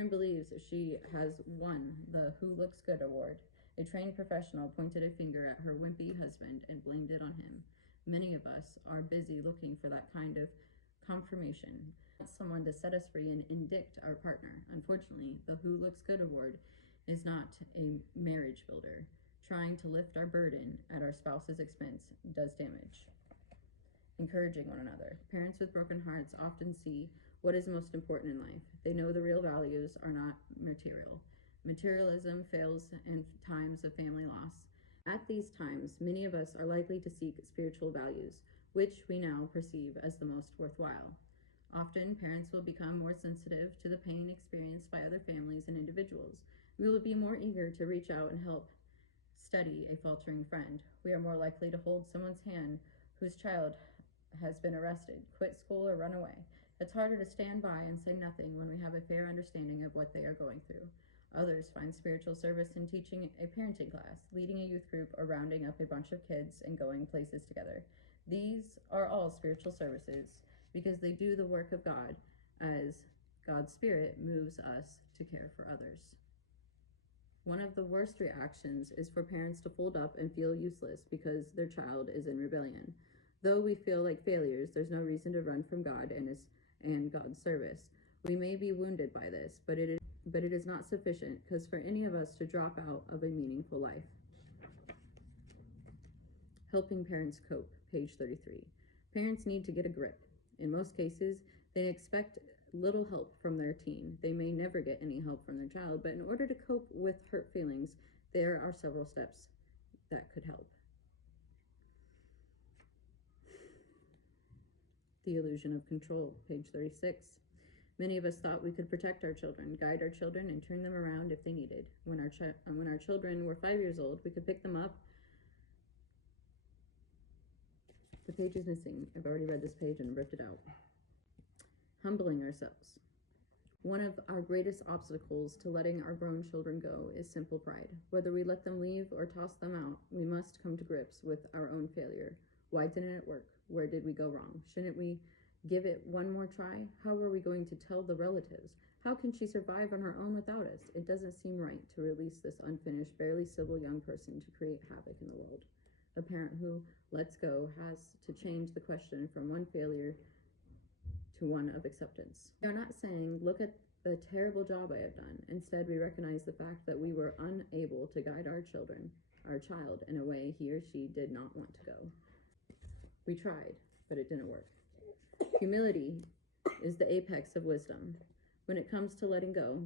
Karen believes she has won the Who Looks Good award. A trained professional pointed a finger at her wimpy husband and blamed it on him. Many of us are busy looking for that kind of confirmation, someone to set us free and indict our partner. Unfortunately, the Who Looks Good award is not a marriage builder. Trying to lift our burden at our spouse's expense does damage. Encouraging one another. Parents with broken hearts often see what is most important in life. They know the real values are not material. Materialism fails in times of family loss. At these times, many of us are likely to seek spiritual values, which we now perceive as the most worthwhile. Often, parents will become more sensitive to the pain experienced by other families and individuals. We will be more eager to reach out and help steady a faltering friend. We are more likely to hold someone's hand whose child has been arrested, quit school, or run away. It's harder to stand by and say nothing when we have a fair understanding of what they are going through. Others find spiritual service in teaching a parenting class, leading a youth group, or rounding up a bunch of kids and going places together. These are all spiritual services because they do the work of God as God's Spirit moves us to care for others. One of the worst reactions is for parents to fold up and feel useless because their child is in rebellion. Though we feel like failures, there's no reason to run from God and God's service. We may be wounded by this, but it is not sufficient because for any of us to drop out of a meaningful life. Helping parents cope, page 33. Parents need to get a grip. In most cases, they expect little help from their teen. They may never get any help from their child, but in order to cope with hurt feelings, there are several steps that could help. The illusion of control, page 36. Many of us thought we could protect our children, guide our children, and turn them around if they needed. When our children were 5 years old, we could pick them up. The page is missing. I've already read this page and ripped it out. Humbling ourselves. One of our greatest obstacles to letting our grown children go is simple pride. Whether we let them leave or toss them out, we must come to grips with our own failure. Why didn't it work? Where did we go wrong? Shouldn't we give it one more try? How are we going to tell the relatives? How can she survive on her own without us? It doesn't seem right to release this unfinished, barely civil young person to create havoc in the world. A parent who lets go has to change the question from one failure to one of acceptance. We are not saying, look at the terrible job I have done. Instead, we recognize the fact that we were unable to guide our child in a way he or she did not want to go. We tried, but it didn't work. Humility is the apex of wisdom. When it comes to letting go,